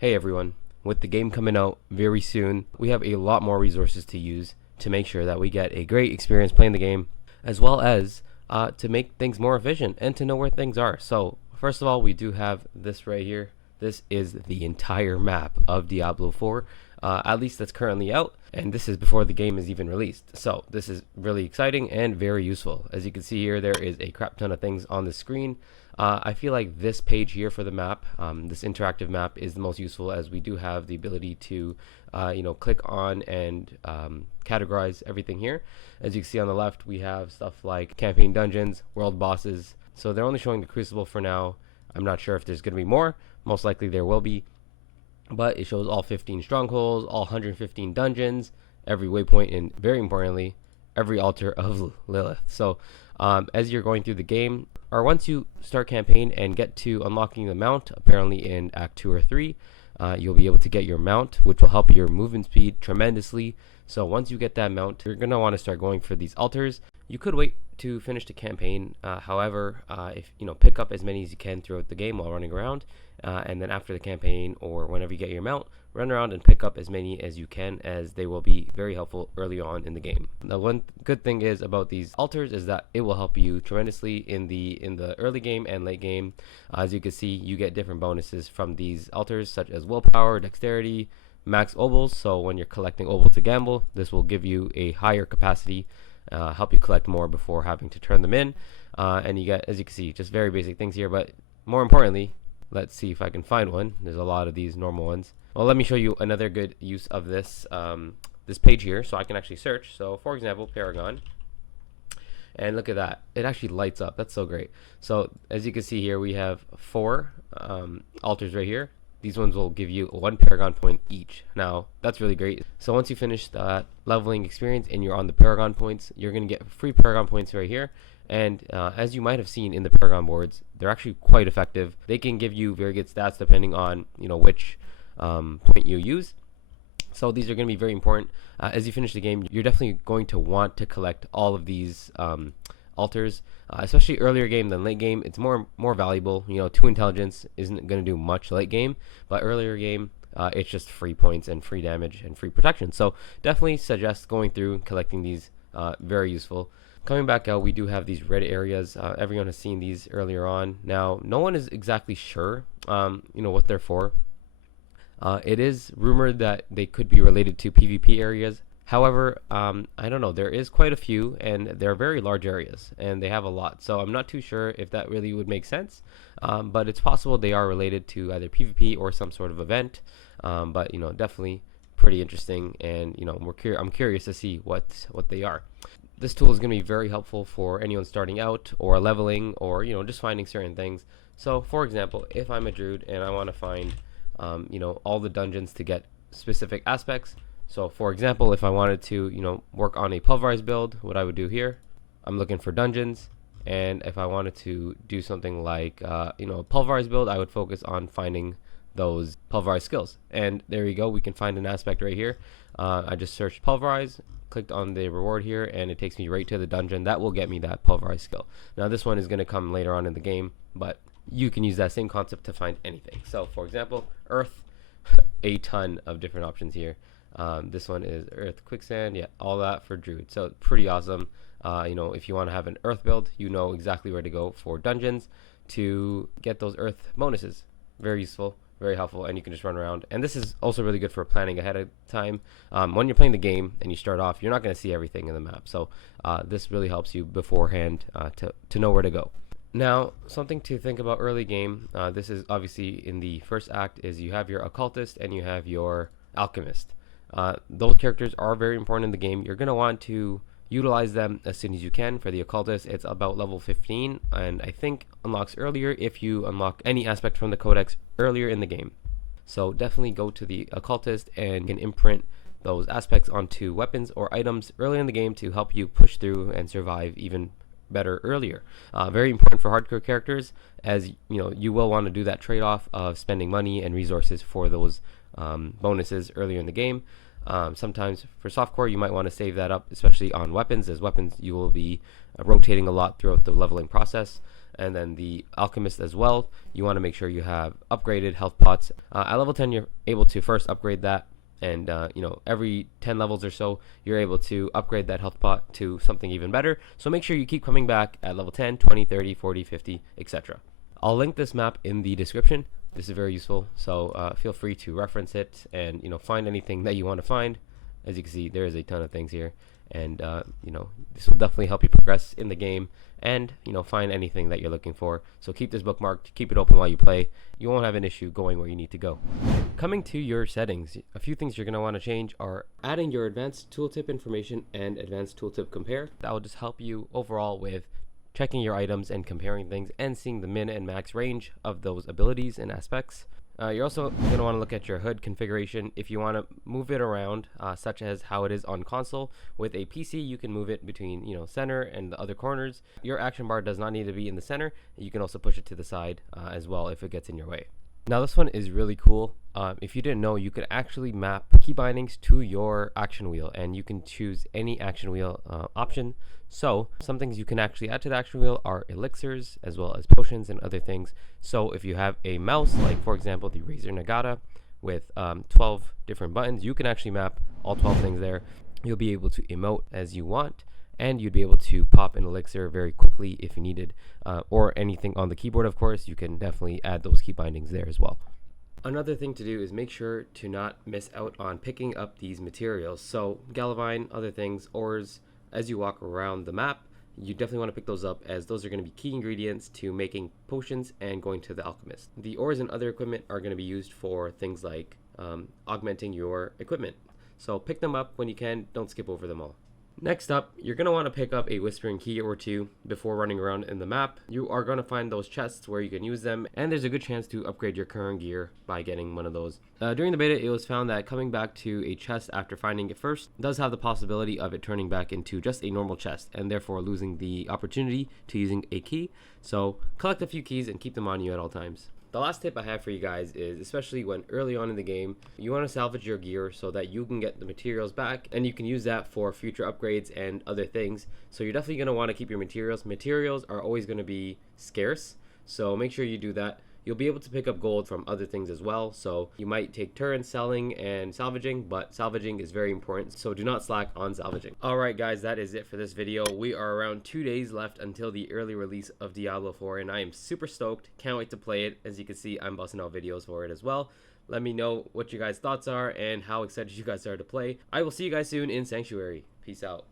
Hey everyone, with the game coming out very soon, we have a lot more resources to use to make sure that we get a great experience playing the game, as well as to make things more efficient and to know where things are. So, first of all, we do have this right here. This is the entire map of Diablo 4, at least that's currently out, and this is before the game is even released. So, this is really exciting and very useful. As you can see here, there is a crap ton of things on the screen. I feel like this page here for the map, this interactive map, is the most useful, as we do have the ability to, click on and categorize everything here. As you can see on the left, we have stuff like campaign dungeons, world bosses. So they're only showing the Crucible for now. I'm not sure if there's going to be more. Most likely there will be. But it shows all 15 strongholds, all 115 dungeons, every waypoint, and very importantly, every altar of Lilith. So as you're going through the game, or once you start campaign and get to unlocking the mount, apparently in Act 2 or 3, you'll be able to get your mount, which will help your movement speed tremendously. So once you get that mount, you're going to want to start going for these altars. You could wait to finish the campaign. However, if pick up as many as you can throughout the game while running around, and then after the campaign or whenever you get your mount, run around and pick up as many as you can, as they will be very helpful early on in the game. Now, one good thing is about these altars is that it will help you tremendously in the early game and late game. As you can see, you get different bonuses from these altars, such as willpower, dexterity, max obols. So when you're collecting obols to gamble, this will give you a higher capacity, help you collect more before having to turn them in. And you get, as you can see, just very basic things here. But more importantly, let's see if I can find one. There's a lot of these normal ones. Well, let me show you another good use of this this page here, so I can actually search. So for example, Paragon, and look at that, it actually lights up. That's so great. So as you can see here, we have 4 altars right here. These ones will give you 1 Paragon point each. Now that's really great. So once you finish that leveling experience and you're on the Paragon points, you're going to get free Paragon points right here. And as you might have seen in the Paragon boards, they're actually quite effective. They can give you very good stats depending on which point you use. So these are going to be very important. As you finish the game, you're definitely going to want to collect all of these altars, especially earlier game than late game. It's more valuable. 2 intelligence isn't going to do much late game, but earlier game, it's just free points and free damage and free protection. So definitely suggest going through and collecting these. Very useful. Coming back out, we do have these red areas. Everyone has seen these earlier on. Now, no one is exactly sure, what they're for. It is rumored that they could be related to PvP areas. However, I don't know. There is quite a few, and they're very large areas, and they have a lot. So I'm not too sure if that really would make sense. But it's possible they are related to either PvP or some sort of event. But definitely pretty interesting, and I'm curious to see what they are. This tool is going to be very helpful for anyone starting out or leveling, or just finding certain things. So for example, if I'm a druid and I want to find all the dungeons to get specific aspects. So for example, if I wanted to work on a pulverized build, what I would do here, I'm looking for dungeons, and if I wanted to do something like pulverized build, I would focus on finding those pulverized skills. And there you go, we can find an aspect right here. I just searched pulverize, clicked on the reward here, and it takes me right to the dungeon that will get me that pulverized skill. Now this one is going to come later on in the game, but you can use that same concept to find anything. So for example, earth, a ton of different options here. This one is earth, quicksand, yeah, all that for druid. So pretty awesome. If you want to have an earth build, you know exactly where to go for dungeons to get those earth bonuses. Very useful, very helpful, and you can just run around. And this is also really good for planning ahead of time. When you're playing the game and you start off, you're not going to see everything in the map. So this really helps you beforehand to know where to go. Now, something to think about early game, this is obviously in the first act, is you have your occultist and you have your alchemist. Those characters are very important in the game. You're going to want to utilize them as soon as you can. For the occultist, it's about level 15, and I think unlocks earlier if you unlock any aspect from the codex earlier in the game. So definitely go to the occultist and can imprint those aspects onto weapons or items early in the game to help you push through and survive even better earlier. Very important for hardcore characters, as you will want to do that trade-off of spending money and resources for those bonuses earlier in the game. Sometimes for softcore, you might want to save that up, especially on weapons, as weapons you will be rotating a lot throughout the leveling process. And then the Alchemist as well, you want to make sure you have upgraded health pots. At level 10, you're able to first upgrade that, and every 10 levels or so, you're able to upgrade that health pot to something even better. So make sure you keep coming back at level 10, 20, 30, 40, 50, etc. I'll link this map in the description. This is very useful, so feel free to reference it and find anything that you want to find. As you can see, there is a ton of things here, and this will definitely help you progress in the game and find anything that you're looking for. So keep this bookmarked, keep it open while you play. You won't have an issue going where you need to go. Coming to your settings, a few things you're going to want to change are adding your advanced tooltip information and advanced tooltip compare. That will just help you overall with checking your items and comparing things and seeing the min and max range of those abilities and aspects. You're also going to want to look at your HUD configuration if you want to move it around, such as how it is on console. With a PC, you can move it between center and the other corners. Your action bar does not need to be in the center. You can also push it to the side as well if it gets in your way. Now this one is really cool. If you didn't know, you could actually map key bindings to your action wheel, and you can choose any action wheel option. So some things you can actually add to the action wheel are elixirs as well as potions and other things. So if you have a mouse, like for example the Razer Nagata with 12 different buttons, you can actually map all 12 things there. You'll be able to emote as you want, and you'd be able to pop an elixir very quickly if you needed, or anything on the keyboard. Of course, you can definitely add those key bindings there as well. Another thing to do is make sure to not miss out on picking up these materials. So Galavine, other things, ores, as you walk around the map, you definitely want to pick those up, as those are going to be key ingredients to making potions and going to the Alchemist. The ores and other equipment are going to be used for things like augmenting your equipment. So pick them up when you can, don't skip over them all. Next up, you're going to want to pick up a Whispering Key or two before running around in the map. You are going to find those chests where you can use them, and there's a good chance to upgrade your current gear by getting one of those. During the beta, it was found that coming back to a chest after finding it first does have the possibility of it turning back into just a normal chest, and therefore losing the opportunity to using a key. So collect a few keys and keep them on you at all times. The last tip I have for you guys is, especially when early on in the game, you want to salvage your gear so that you can get the materials back and you can use that for future upgrades and other things. So you're definitely going to want to keep your materials. Materials are always going to be scarce, so make sure you do that. You'll be able to pick up gold from other things as well, so you might take turns selling and salvaging, but salvaging is very important, so do not slack on salvaging. Alright guys, that is it for this video. We are around 2 days left until the early release of Diablo 4, and I am super stoked. Can't wait to play it. As you can see, I'm busting out videos for it as well. Let me know what you guys' thoughts are and how excited you guys are to play. I will see you guys soon in Sanctuary. Peace out.